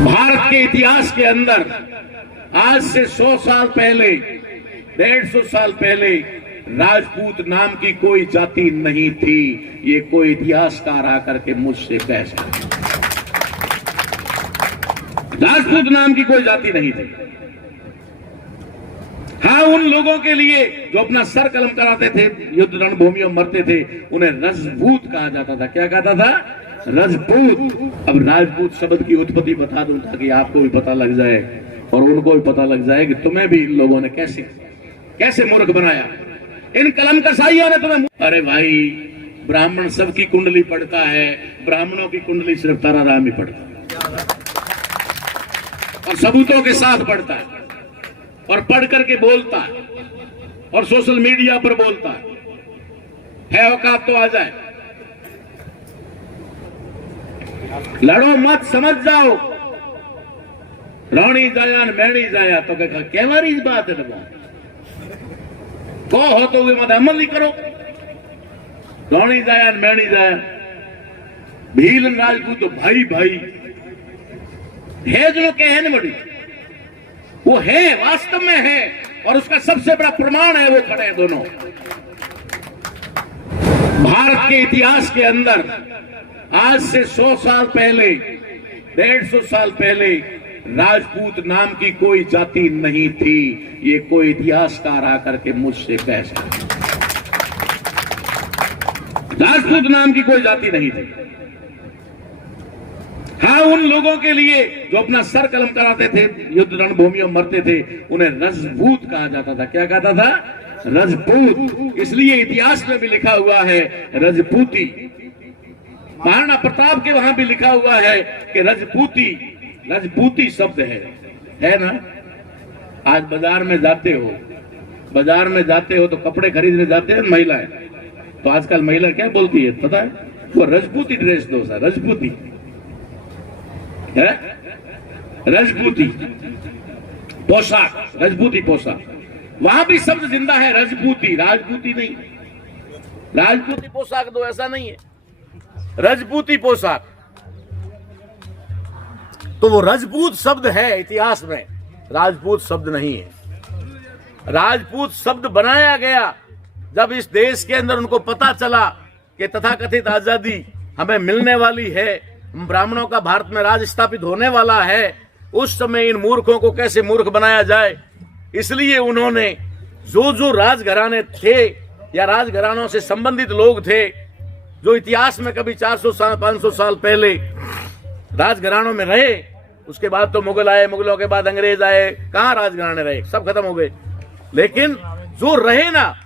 भारत के इतिहास के अंदर आज से 100 साल पहले, 150 साल पहले राजपूत नाम की कोई जाति नहीं थी। ये कोई इतिहासकार आकर के मुझसे कह सकता, राजपूत नाम की कोई जाति नहीं थी। हाँ, उन लोगों के लिए जो अपना सर कलम कराते थे, युद्ध रणभूमि में मरते थे, उन्हें रजपूत कहा जाता था। क्या कहता था? रजपूत। अब राजपूत शब्द की उत्पत्ति बता दूं ताकि आपको भी पता लग जाए और उनको भी पता लग जाए कि तुम्हें भी इन लोगों ने कैसे मूर्ख बनाया, इन कलम कसाइयों ने तुम्हें। अरे भाई, ब्राह्मण सबकी कुंडली पढ़ता है, ब्राह्मणों की कुंडली सिर्फ ताराराम ही पढ़ता है और सबूतों के साथ पढ़ता है और पढ़ करके बोलता है और सोशल मीडिया पर बोलता है औकात तो आ जाए। लड़ो मत, समझ जाओ। रानी जाया मैणी जाया तो केवारी बात है। को हो तो वे मत अमल नहीं करो। रानी जाया मैणी जाया, भील राजपूत तो भाई भाई है जो कहे न बड़ी, वो है, वास्तव में है। और उसका सबसे बड़ा प्रमाण है वो खड़े दोनों। भारत के इतिहास के अंदर आज से 100 साल पहले, 150 साल पहले राजपूत नाम की कोई जाति नहीं थी। ये कोई इतिहासकार आकर के मुझसे कह सकता, राजपूत नाम की कोई जाति नहीं थी। हाँ, उन लोगों के लिए जो अपना सर कलम कराते थे, युद्ध रणभूमि में मरते थे, उन्हें रजपूत कहा जाता था। क्या कहता था? रजपूत। इसलिए इतिहास में भी लिखा हुआ है रजपूती। महाराणा प्रताप के वहां भी लिखा हुआ है कि रजपूती शब्द है ना। आज बाजार में जाते हो तो कपड़े खरीदने जाते हैं महिलाएं, तो आजकल महिला क्या बोलती है पता है? वो रजपूती ड्रेस दो सर, रजपूती है, रजपूती पोशाक, रजपूती पोशाक। वहां भी शब्द जिंदा है, रजपूती, राजपूती नहीं। राजपूती पोशाक दो ऐसा नहीं है, रजपूती पोशाक। तो वो रजपूत शब्द है इतिहास में, राजपूत शब्द नहीं है। राजपूत शब्द बनाया गया जब इस देश के अंदर उनको पता चला कि तथाकथित आजादी हमें मिलने वाली है, ब्राह्मणों का भारत में राज स्थापित होने वाला है। उस समय इन मूर्खों को कैसे मूर्ख बनाया जाए, इसलिए उन्होंने जो राजघराने थे या राजघरानों से संबंधित लोग थे, जो इतिहास में कभी 400 साल 500 साल पहले राजघरानों में रहे, उसके बाद तो मुगल आए, मुगलों के बाद अंग्रेज आए, कहां राजघराने रहे, सब खत्म हो गए। लेकिन जो रहे ना,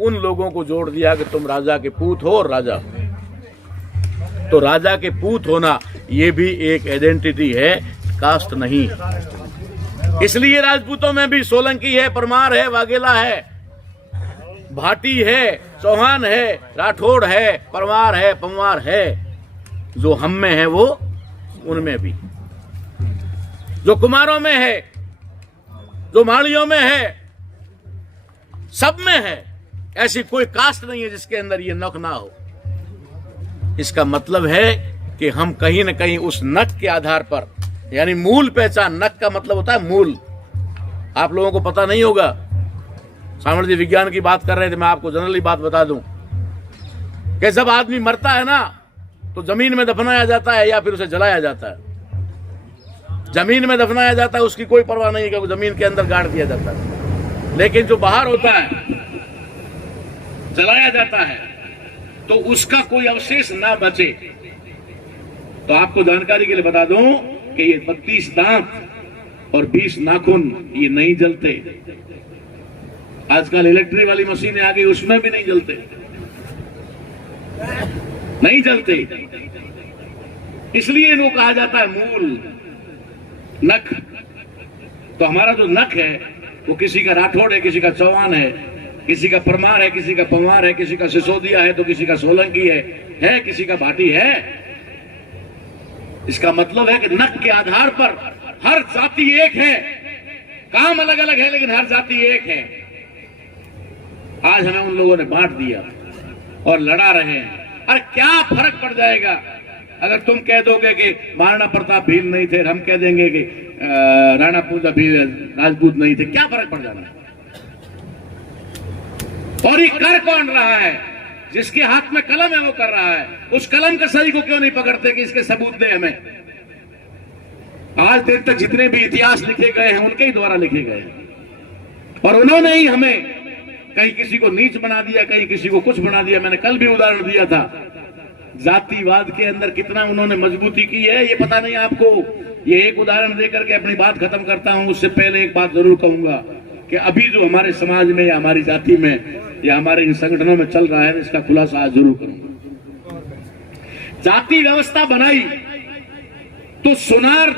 उन लोगों को जोड़ दिया कि तुम राजा के पूत हो और राजा हो। तो राजा के पूत होना ये भी एक आइडेंटिटी है, कास्ट नहीं। इसलिए राजपूतों में भी सोलंकी है, परमार है, वाघेला है, भाटी है, चौहान है, राठौड़ है, परमार है, पंवार है। जो हम में है वो उनमें भी, जो कुमारों में है, जो माड़ियों में है, सब में है। ऐसी कोई कास्ट नहीं है जिसके अंदर ये नक ना हो। इसका मतलब है कि हम कहीं न कहीं उस नक के आधार पर, यानी मूल पहचान, नक का मतलब होता है मूल। आप लोगों को पता नहीं होगा, सामाजिक विज्ञान की बात कर रहे थे, मैं आपको जनरली बात बता दूं कि जब आदमी मरता है ना, तो जमीन में दफनाया जाता है या फिर उसे जलाया जाता है। जमीन में दफनाया जाता है, उसकी कोई परवाह नहीं है कि जमीन के अंदर गाड़ दिया जाता है। लेकिन जो बाहर होता है, जलाया जाता है, तो उसका कोई अवशेष ना बचे। तो आपको जानकारी के लिए बता दूं कि ये 32 दांत और 20 नाखून ये नहीं जलते। आजकल इलेक्ट्रिक वाली मशीनें आ गई, उसमें भी नहीं जलते, नहीं जलते। इसलिए इनको कहा जाता है मूल, नख। तो हमारा जो नख है वो किसी का राठौड़ है, किसी का चौहान है, किसी का परमार है, किसी का पंवार है, किसी का सिसोदिया है, तो किसी का सोलंकी है, किसी का भाटी है। इसका मतलब है कि नक के आधार पर हर जाति एक है, काम अलग अलग है, लेकिन हर जाति एक है। आज हमें उन लोगों ने बांट दिया और लड़ा रहे हैं। अरे क्या फर्क पड़ जाएगा अगर तुम कह दोगे कि महाराणा प्रताप भील नहीं थे, हम कह देंगे कि राणा प्रताप राजपूत नहीं थे, क्या फर्क पड़ जाना? और ये कर कौन रहा है? जिसके हाथ में कलम है वो कर रहा है। उस कलम के सही को क्यों नहीं पकड़ते कि इसके सबूत दे हमें? आज देर तक जितने भी इतिहास लिखे गए हैं उनके ही द्वारा लिखे गए हैं, और उन्होंने ही हमें कहीं किसी को नीच बना दिया, कहीं किसी को कुछ बना दिया। मैंने कल भी उदाहरण दिया था, जातिवाद के अंदर कितना उन्होंने मजबूती की है ये पता नहीं आपको। ये एक उदाहरण देकर के अपनी बात खत्म करता हूं। उससे पहले एक बात जरूर कहूंगा कि अभी जो हमारे समाज में या हमारी जाति में या हमारे इन संगठनों में चल रहा है, इसका खुलासा आज जरूर करूंगा। जाति व्यवस्था बनाई तो सुनार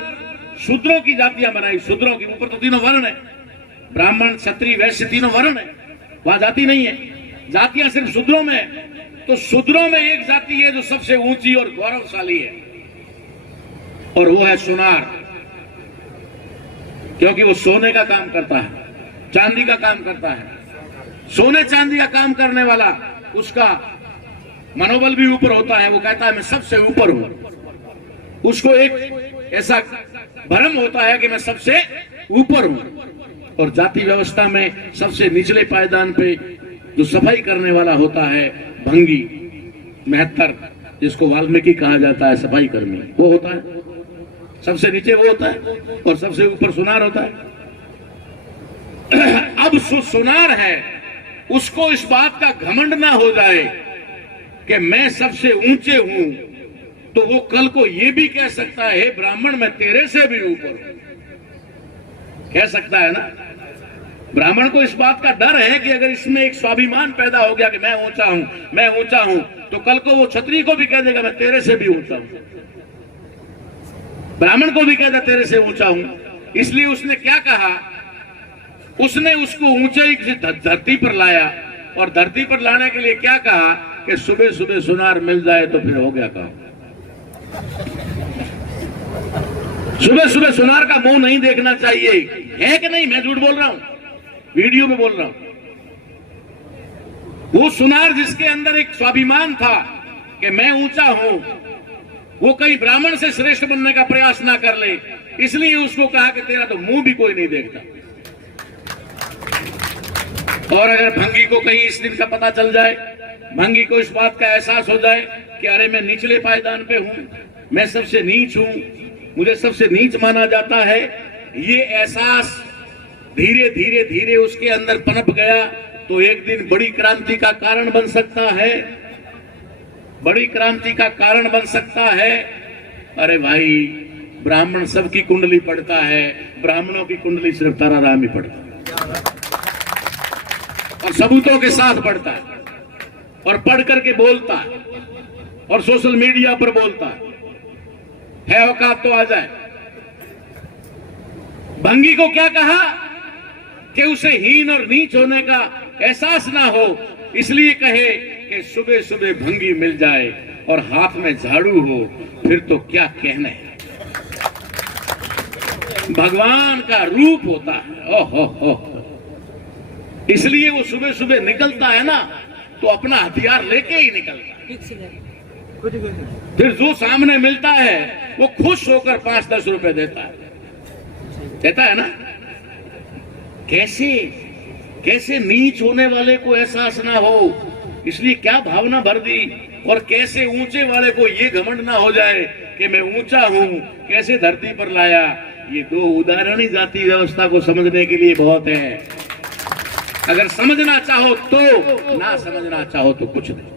शूद्रों की जातियां बनाई। शूद्रों के ऊपर तो तीनों वर्ण है, ब्राह्मण क्षत्रिय वैश्य तीनों वर्ण है, वहां जाति नहीं है। जातियां सिर्फ शूद्रों में है। तो शूद्रों में एक जाति है जो सबसे ऊंची और गौरवशाली है, और वो है सुनार। क्योंकि वो सोने का काम करता है, चांदी का काम करता है। सोने चांदी का काम करने वाला, उसका मनोबल भी ऊपर होता है। वो कहता है मैं सबसे ऊपर हूं। उसको एक ऐसा भ्रम होता है कि मैं सबसे ऊपर हूं। और जाति व्यवस्था में सबसे निचले पायदान पे जो सफाई करने वाला होता है, भंगी मेहतर, जिसको वाल्मीकि कहा जाता है, सफाई कर्मी, वो होता है। सबसे नीचे वो होता है और सबसे ऊपर सुनार होता है। अब सुनार है, उसको इस बात का घमंड ना हो जाए कि मैं सबसे ऊंचे हूं, तो वो कल को ये भी कह सकता है, हे ब्राह्मण मैं तेरे से भी ऊपर हूं, कह सकता है ना। ब्राह्मण को इस बात का डर है कि अगर इसमें एक स्वाभिमान पैदा हो गया कि मैं ऊंचा हूं, मैं ऊंचा हूं, तो कल को वो क्षत्रिय को भी कह देगा मैं तेरे से भी ऊंचा हूं, ब्राह्मण को भी कहता तेरे से ऊंचा हूं। इसलिए उसने क्या कहा, उसने उसको ऊंचाई से धरती पर लाया, और धरती पर लाने के लिए क्या कहा कि सुबह सुबह सुनार मिल जाए तो फिर हो गया काम। सुबह सुबह सुनार का मुंह नहीं देखना चाहिए, है कि नहीं? मैं झूठ बोल रहा हूं, वीडियो में बोल रहा हूं। वो सुनार जिसके अंदर एक स्वाभिमान था कि मैं ऊंचा हूं, वो कहीं ब्राह्मण से श्रेष्ठ बनने का प्रयास ना कर ले, इसलिए उसको कहा कि तेरा तो मुंह भी कोई नहीं देखता। और अगर भंगी को कहीं इस दिन का पता चल जाए, भंगी को इस बात का एहसास हो जाए कि अरे मैं निचले पायदान पे हूं, मैं सबसे नीच हूं, मुझे सबसे नीच माना जाता है, ये एहसास धीरे धीरे धीरे उसके अंदर पनप गया, तो एक दिन बड़ी क्रांति का कारण बन सकता है, बड़ी क्रांति का कारण बन सकता है। अरे भाई, ब्राह्मण सबकी कुंडली पढ़ता है, ब्राह्मणों की कुंडली सिर्फ ताराराम ही पढ़ता है, और सबूतों के साथ पढ़ता है, और पढ़ करके बोलता है, और सोशल मीडिया पर बोलता है औकात तो आ जाए। भंगी को क्या कहा कि उसे हीन और नीच होने का एहसास ना हो, इसलिए कहे कि सुबह सुबह भंगी मिल जाए और हाथ में झाड़ू हो, फिर तो क्या कहने। भगवान का रूप होता है, ओहो, इसलिए वो सुबह सुबह निकलता है ना, तो अपना हथियार लेके ही निकलता है। फिर जो सामने मिलता है वो खुश होकर 5-10 रुपए देता है ना। कैसे कैसे नीच होने वाले को एहसास ना हो, इसलिए क्या भावना भर दी, और कैसे ऊंचे वाले को ये घमंड ना हो जाए कि मैं ऊंचा हूं, कैसे धरती पर लाया। ये 2 उदाहरण ही जाति व्यवस्था को समझने के लिए बहुत है। अगर समझना चाहो तो, ना समझना चाहो तो कुछ नहीं,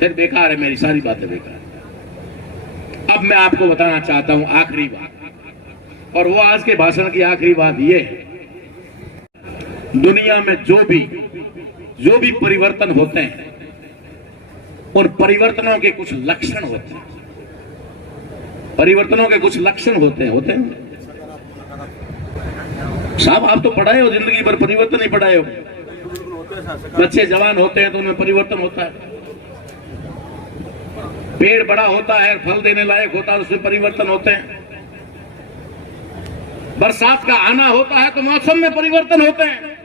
फिर बेकार है, मेरी सारी बातें बेकार। अब मैं आपको बताना चाहता हूं आखिरी बात, और वो आज के भाषण की आखिरी बात ये है, दुनिया में जो भी परिवर्तन होते हैं, और परिवर्तनों के कुछ लक्षण होते हैं, परिवर्तनों के कुछ लक्षण होते हैं। साहब आप तो पढ़ाए हो, जिंदगी भर परिवर्तन ही पढ़ाए हो। बच्चे जवान होते हैं तो उनमें परिवर्तन होता है, पेड़ बड़ा होता है, फल देने लायक होता है, उसमें परिवर्तन होते हैं। बरसात का आना होता है तो मौसम में परिवर्तन होते हैं।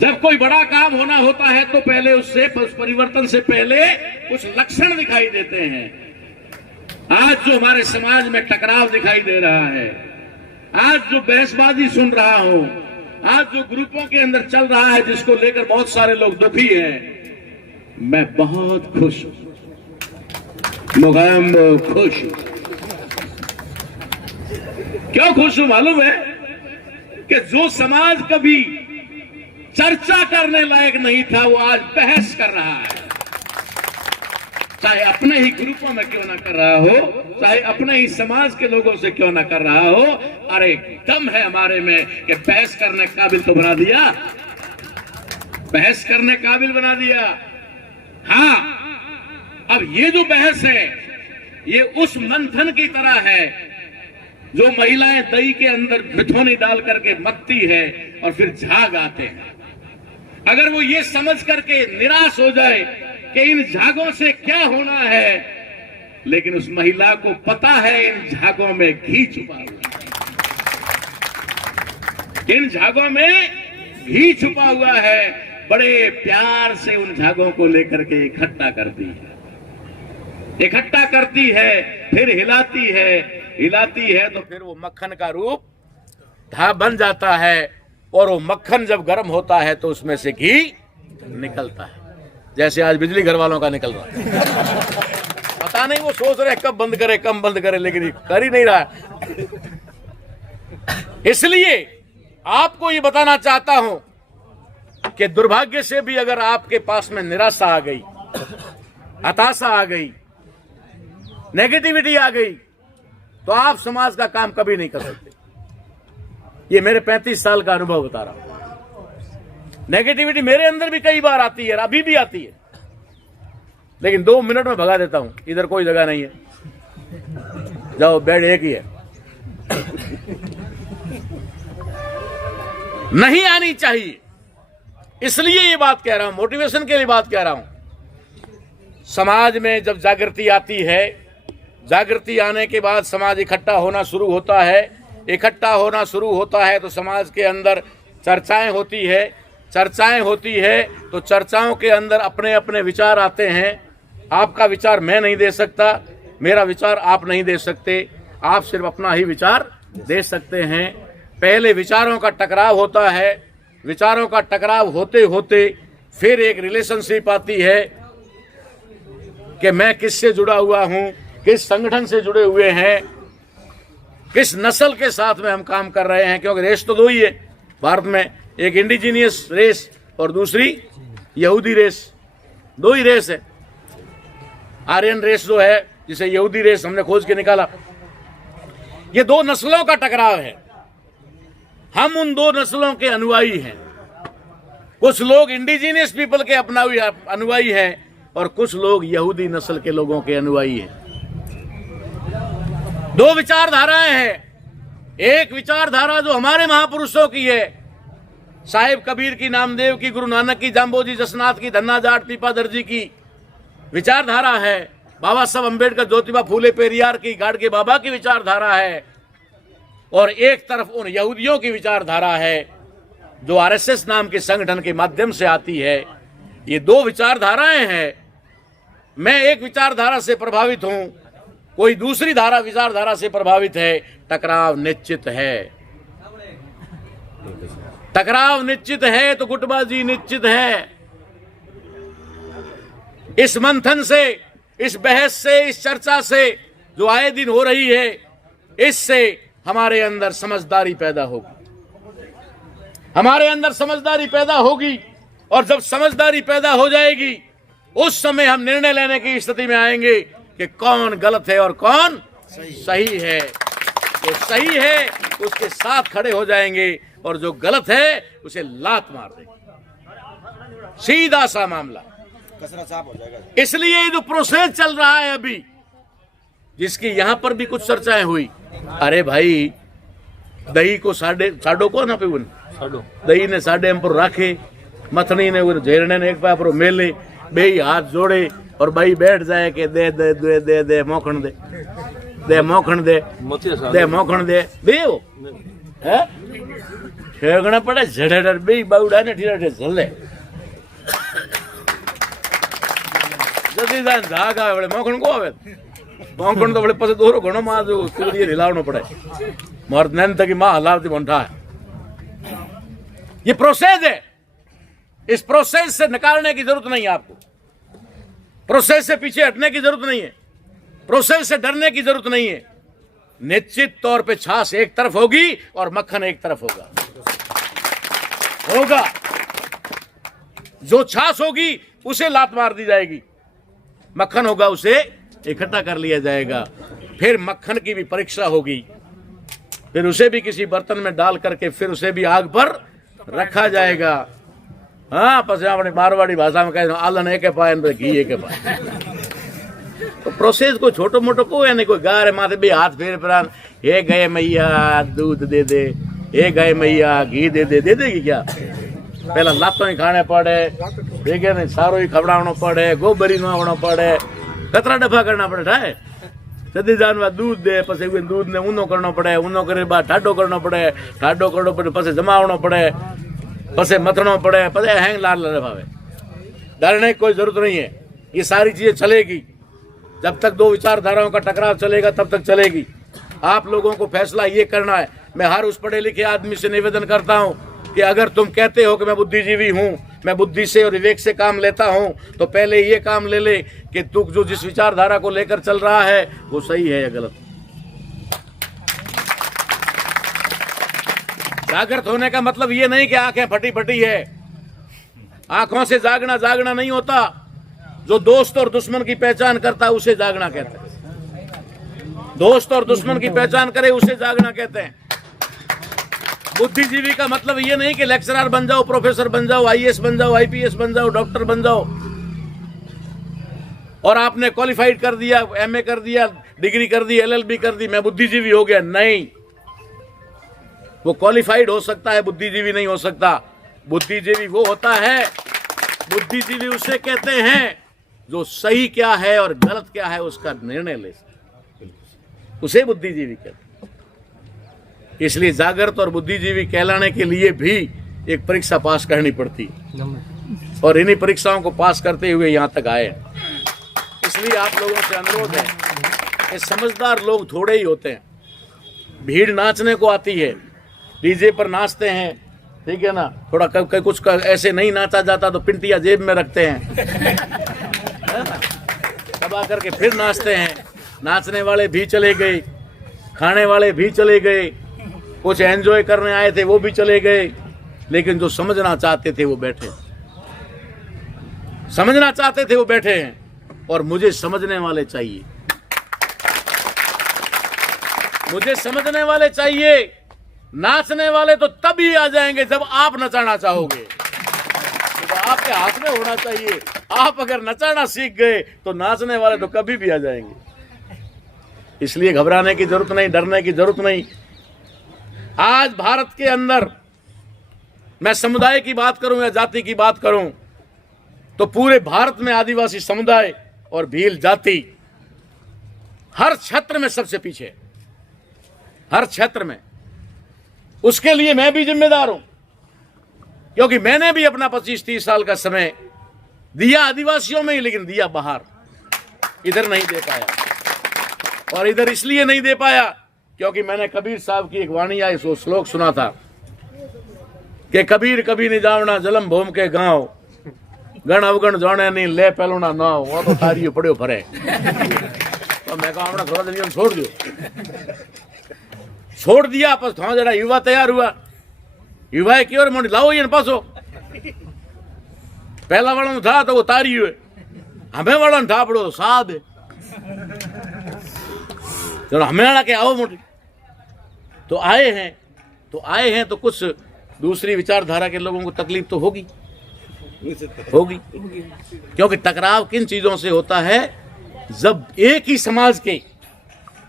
जब कोई बड़ा काम होना होता है तो पहले उससे, उस परिवर्तन से पहले कुछ लक्षण दिखाई देते हैं। आज जो हमारे समाज में टकराव दिखाई दे रहा है, आज जो बहसबाजी सुन रहा हूं, आज जो ग्रुपों के अंदर चल रहा है जिसको लेकर बहुत सारे लोग दुखी हैं, मैं बहुत खुश हूं, मुगाम खुश हूं। क्यों खुश हूं मालूम है? कि जो समाज कभी चर्चा करने लायक नहीं था वो आज बहस कर रहा है, चाहे अपने ही ग्रुपों में क्यों ना कर रहा हो, चाहे अपने ही समाज के लोगों से क्यों ना कर रहा हो। अरे दम है हमारे में कि बहस करने काबिल तो बना दिया, बहस करने काबिल बना दिया। हाँ, अब ये जो बहस है ये उस मंथन की तरह है जो महिलाएं दही के अंदर बिथोनी डाल करके मत्ती है और फिर झाग आते हैं। अगर वो ये समझ करके निराश हो जाए कि इन झागों से क्या होना है, लेकिन उस महिला को पता है इन झागों में घी छुपा हुआ है, इन झागों में घी छुपा हुआ है, बड़े प्यार से उन झागों को लेकर के इकट्ठा करती है, इकट्ठा करती है, फिर हिलाती है, हिलाती है तो फिर वो मक्खन का रूप बन जाता है। और वो मक्खन जब गर्म होता है तो उसमें से घी निकलता है, जैसे आज बिजली घर वालों का निकल रहा है। पता नहीं वो सोच रहे कब बंद करे, कब बंद करे, लेकिन कर ही नहीं रहा। इसलिए आपको ये बताना चाहता हूं कि दुर्भाग्य से भी अगर आपके पास में निराशा आ गई, हताशा आ गई, नेगेटिविटी आ गई, तो आप समाज का काम कभी नहीं कर सकते। ये मेरे 35 साल का अनुभव बता रहा हूं। नेगेटिविटी मेरे अंदर भी कई बार आती है, अभी भी आती है, लेकिन 2 मिनट में भगा देता हूं। इधर कोई जगह नहीं है, जाओ, बेड एक ही है। नहीं आनी चाहिए, इसलिए ये बात कह रहा हूं, मोटिवेशन के लिए बात कह रहा हूं। समाज में जब जागृति आती है, जागृति आने के बाद समाज इकट्ठा होना शुरू होता है, इकट्ठा होना शुरू होता है तो समाज के अंदर चर्चाएं होती है, चर्चाएं होती है तो चर्चाओं के अंदर अपने अपने विचार आते हैं। आपका विचार मैं नहीं दे सकता, मेरा विचार आप नहीं दे सकते, आप सिर्फ अपना ही विचार दे सकते हैं। पहले विचारों का टकराव होता है, विचारों का टकराव होते होते फिर एक रिलेशनशिप आती है कि मैं किससे जुड़ा हुआ हूं, किस संगठन से जुड़े हुए हैं, किस नस्ल के साथ में हम काम कर रहे हैं। क्योंकि रेस तो 2 ही है भारत में, एक इंडिजीनियस रेस और दूसरी यहूदी रेस, 2 ही रेस है। आर्यन रेस जो है, जिसे यहूदी रेस हमने खोज के निकाला, ये 2 नस्लों का टकराव है। हम उन 2 नस्लों के अनुयायी हैं। कुछ लोग इंडिजीनियस पीपल के अनुयायी हैं और कुछ लोग यहूदी नस्ल के लोगों के अनुयायी हैं। 2 विचारधाराएं हैं। एक विचारधारा जो हमारे महापुरुषों की है, साहिब कबीर की, नामदेव की, गुरु नानक की, जाम्बोजी जसनाथ की, धन्ना जाट पीपा दर्जी की विचारधारा है। बाबा साहब अम्बेडकर, ज्योतिबा फूले पेरियार की, गाडगे बाबा की विचारधारा है। और एक तरफ उन यहूदियों की विचारधारा है जो आरएसएस नाम के संगठन के माध्यम से आती है। ये 2 विचारधाराएं हैं। मैं एक विचारधारा से प्रभावित हूं, कोई दूसरी विचारधारा से प्रभावित है। टकराव निश्चित है, टकराव निश्चित है तो गुटबाजी निश्चित है। इस मंथन से, इस बहस से, इस चर्चा से जो आए दिन हो रही है, इससे हमारे अंदर समझदारी पैदा होगी, हमारे अंदर समझदारी पैदा होगी। और जब समझदारी पैदा हो जाएगी, उस समय हम निर्णय लेने की स्थिति में आएंगे कि कौन गलत है और कौन सही है। जो सही है उसके साथ खड़े हो जाएंगे और जो गलत है उसे लात मार देंगे। सीधा सा मामला, कचरा साफ हो जाएगा। इसलिए ये जो प्रोसेस चल रहा है अभी, जिसकी यहां पर भी कुछ चर्चाएं हुई, अरे भाई दही को साडो को ना पीवन, दही ने साडे एम पर राखे, मथनी ने झेरने ने एक पाया पर मेले, बे हाथ जोड़े और भाई बैठ जाए कि दे दे दे दे दे मोखण दे, दे मोखण दे, दे मोखण दे, दे वो है ठेगना पड़े झड़ेडर बे बाउडा ने ठीरा झले जदी जान जाग आवे बड़े मोखण को आवे मोखण तो बड़े पसे दोरो घणो मा जो कुड़ी हिलावनो पड़े मर्द नैन तक मां हलावती बंठा है। ये प्रोसेस है, इस प्रोसेस से निकालने की जरूरत नहीं है आपको, प्रोसेस से पीछे हटने की जरूरत नहीं है, प्रोसेस से डरने की जरूरत नहीं है। निश्चित तौर पे छाछ एक तरफ होगी और मक्खन एक तरफ होगा। जो छाछ होगी उसे लात मार दी जाएगी, मक्खन होगा उसे इकट्ठा कर लिया जाएगा। फिर मक्खन की भी परीक्षा होगी, फिर उसे भी किसी बर्तन में डाल करके फिर उसे भी आग पर रखा जाएगा। हाँ, पस अपने मारवाड़ी भाषा में कहते आलन एक पाए घी एक पाए। तो प्रोसेस को छोटो मोटो को है नहीं, कोई गा रहे माथे भी हाथ फेर प्राण, हे गए मैया दूध दे दे, हे गए मैया घी दे दे, दे देगी क्या? पहला लातों ही खाने पड़े, ठीक है नहीं, सारो ही खवड़ावनो पड़े, गोबरी नवावनो पड़े, कतरा डफा करना पड़े ठाए सदी जानवा दूध दे, पछे दूध ने ऊनो करनो पड़े, ऊनो करे बाद ठाडो करनो पड़े, ठाडो करनो पड़े, पछे जमावनो पड़े, पछे मथनो पड़े, पछे हैंग लाल लड़े भावे। डरने की कोई जरूरत नहीं है, ये सारी चीजें चलेगी। जब तक दो विचारधाराओं का टकराव चलेगा तब तक चलेगी। आप लोगों को फैसला ये करना है। मैं हर उस पढ़े लिखे आदमी से निवेदन करता हूं कि अगर तुम कहते हो कि मैं बुद्धिजीवी हूं, मैं बुद्धि से और विवेक से काम लेता हूं, तो पहले ये काम ले ले कि तू जो जिस विचारधारा को लेकर चल रहा है वो सही है या गलत। जागृत होने का मतलब ये नहीं कि आंखें फटी फटी है। आंखों से जागना जागना नहीं होता। जो दोस्त और दुश्मन की पहचान करता है उसे जागना कहते हैं। दोस्त और दुश्मन की पहचान करे उसे जागना कहते हैं। बुद्धिजीवी का मतलब ये नहीं कि लेक्चरर बन जाओ, प्रोफेसर बन जाओ, आईएएस बन जाओ, आईपीएस बन जाओ, डॉक्टर बन जाओ और आपने क्वालिफाइड कर दिया, एमए कर दिया, डिग्री कर दी, एलएलबी कर दी, मैं बुद्धिजीवी हो गया। नहीं, वो क्वालिफाइड हो सकता है, बुद्धिजीवी नहीं हो सकता। बुद्धिजीवी वो होता है, बुद्धिजीवी उसे कहते हैं जो सही क्या है और गलत क्या है उसका निर्णय ले सकते, उसे बुद्धिजीवी कहते हैं। इसलिए जागृत और बुद्धिजीवी कहलाने के लिए भी एक परीक्षा पास करनी पड़ती है और इन्हीं परीक्षाओं को पास करते हुए यहां तक आए। इसलिए आप लोगों से अनुरोध है कि समझदार लोग थोड़े ही होते हैं। भीड़ नाचने को आती है, डीजे पर नाचते हैं, ठीक है ना, थोड़ा कुछ ऐसे नहीं नाचा जाता तो पिंटिया जेब में रखते हैं, दबा करके फिर नाचते हैं। नाचने वाले भी चले गए, खाने वाले भी चले गए, कुछ एंजॉय करने आए थे वो भी चले गए, लेकिन जो समझना चाहते थे वो बैठे, समझना चाहते थे वो बैठे हैं। और मुझे समझने वाले चाहिए, मुझे समझने वाले चाहिए। नाचने वाले तो तभी आ जाएंगे जब आप नचाना चाहोगे, तो आपके हाथ में होना चाहिए। आप अगर नचाना सीख गए तो नाचने वाले तो कभी भी आ जाएंगे। इसलिए घबराने की जरूरत नहीं, डरने की जरूरत नहीं। आज भारत के अंदर मैं समुदाय की बात करूं या जाति की बात करूं तो पूरे भारत में आदिवासी समुदाय और भील जाति हर क्षेत्र में सबसे पीछे है, हर क्षेत्र में। उसके लिए मैं भी जिम्मेदार हूं, क्योंकि मैंने भी अपना 25-30 साल का समय दिया आदिवासियों में ही, लेकिन दिया बाहर, इधर नहीं दे पाया। और इधर इसलिए नहीं दे पाया क्योंकि मैंने कबीर साहब की एक वाणी आई, सो श्लोक सुना था कि कबीर कभी नहीं जावना जलम भूम के गांव, गण अवगण जाने नहीं ले पहलो ना नाव, वो तो तारियो पड़ो फरे। तो मैं कहा अपना थोड़ा दिन छोड़ दियो, छोड़ दिया। बस थोड़ा जरा युवा तैयार हुआ, युवा की ओर मोड़ी लाओ ये पासो। पहला वाला था तो वो तारी हुए, हमें वाला था पड़ो तो साहब है, चलो हमें वाला के आओ मोटी। तो आए हैं तो कुछ दूसरी विचारधारा के लोगों को तकलीफ तो होगी, क्योंकि टकराव किन चीजों से होता है? जब एक ही समाज के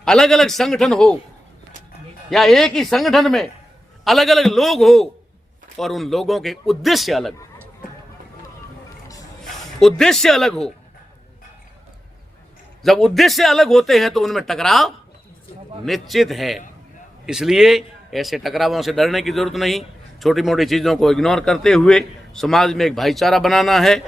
अलग अलग संगठन हो या एक ही संगठन में अलग अलग लोग हो और उन लोगों के उद्देश्य अलग हो। जब उद्देश्य अलग होते हैं तो उनमें टकराव निश्चित है। इसलिए ऐसे टकरावों से डरने की जरूरत नहीं। छोटी मोटी चीज़ों को इग्नोर करते हुए समाज में एक भाईचारा बनाना है।